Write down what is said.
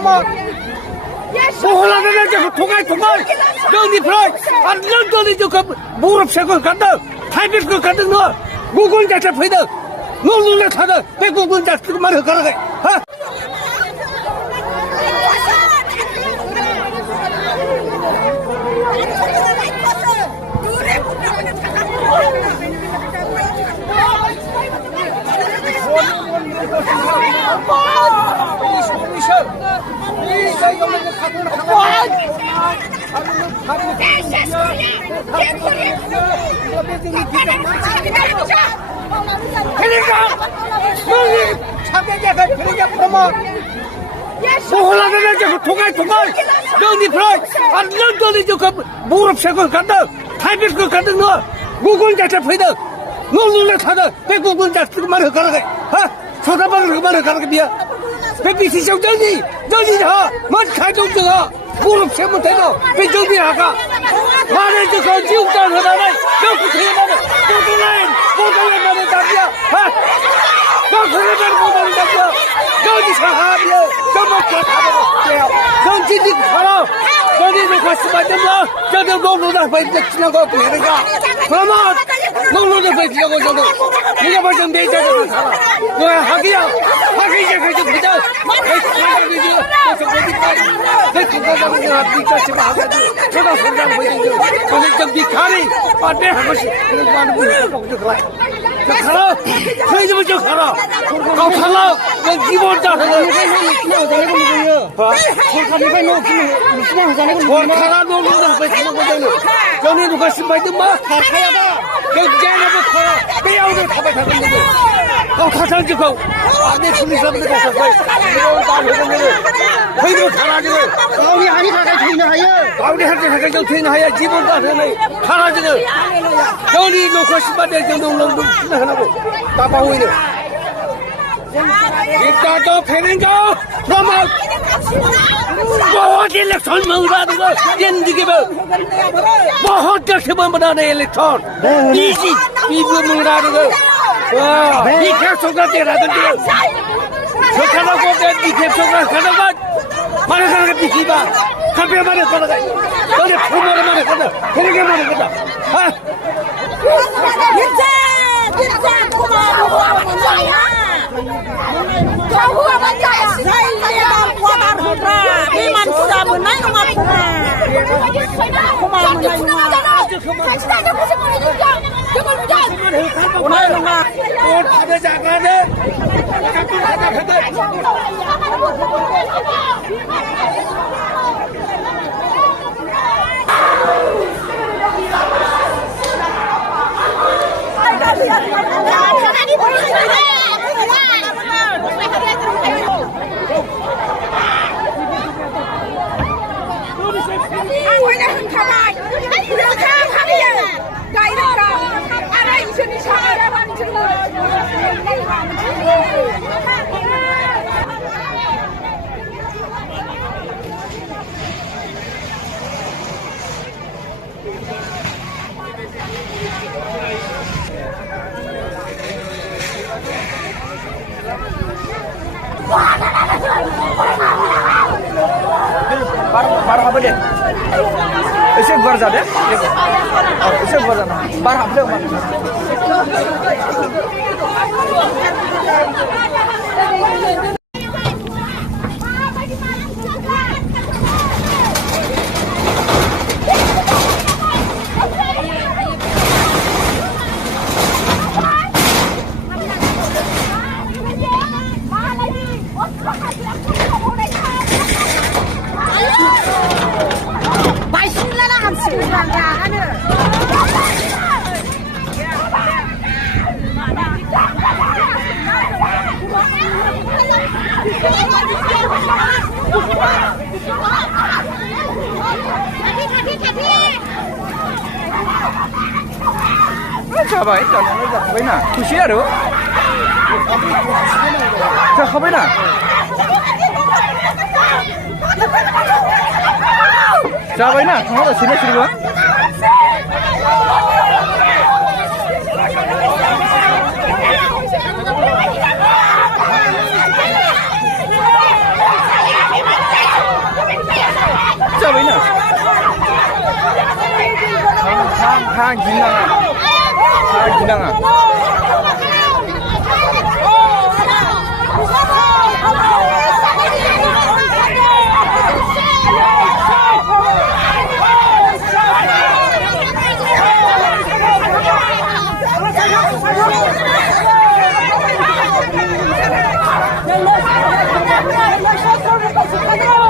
promote. Boholadan 통갈 너니 프라이 안 런던이 저 무릎 세고 간다 타이핑 그 간다 너 무군 자체 페이다 놀래 타다 백군 자체 말을 걸어가 하 통갈 너니 프라이 안 런던이 저 무릎 세고 간다 타이핑 그 간다 너 무군 자체 페이다 놀래 타다 백군 자체 말을 걸어가 하 소다발을 그 말을 걸어가 미야 백비시 정전이 너니야 만 가정증아 무릎 세면 되나 백정비하가 말해줘 그 지옥장 하나는 여기 태어나는 모델라인 답이야 하 너 그러면 모델라인 답이야 너니 사합이야 저먹고 다먹었대요 넌 진짜 살아 너니도 같이 만든다 저도 놀러다 배지 지나고 배려가 그러면 놀러다 배지 지나고 저도 네가 벌써 내 자녀를 살아 너야 하기야 하기 이제 그저 그냥 내 생각이지 저 어디까지 내 건강하는 거 앞뒤까지 막아가지고 저가 성장 보이는 거 저는 좀 비카리 반대 한 번씩 그런 거 하는 분이 있다고 그래 저 가라 저희들 저 가라 가라 너 기본 자 가라 놀러다 배지 지나고 저는 누가 신발도 막 가야다 경쟁하고 가라 빼야오도 답을 가겠는데 가장 지고 안에 군사분들 가서 이런 다 해보면은 저희들 가라지고 가오리 아니 가가 되는 하여 가우리 할때 가장 되는 하야 기본 다 되네 가라지고 저리 놓고 신발대 정도 하나고 따방고 있네 이따도 패는가 그러면 어디 일렉션 먹으라는 거 연기게 뭐 헛것이 뭐라는 일렉션 이지 이거 먹으라는 거 이 캡소가 되라든지 저 가라고 이 캡소가 가라고 말해서 그 비키바 카페 말해 가라가 너네 프로모를 말해 가라 그러게 말해 가라 아 진짜 고마워 저후가 먼저야 내가 보아다르라 비만 주자면 나이 고맙구나 고마워 나이 같이 다녀 무슨 말이니까 저걸 보자 오늘 엄마 또 다들 작아네 깜짝 하다 बार हाबले एसे गुवार जादों एसे गुवार जाना बार हाबले जाबाय जानानै जाखाबायना खुसि आरो जाखाबायना जाबायना थांगासिनो बिसोरबो 다 기나가. 다 기나가. Let's go.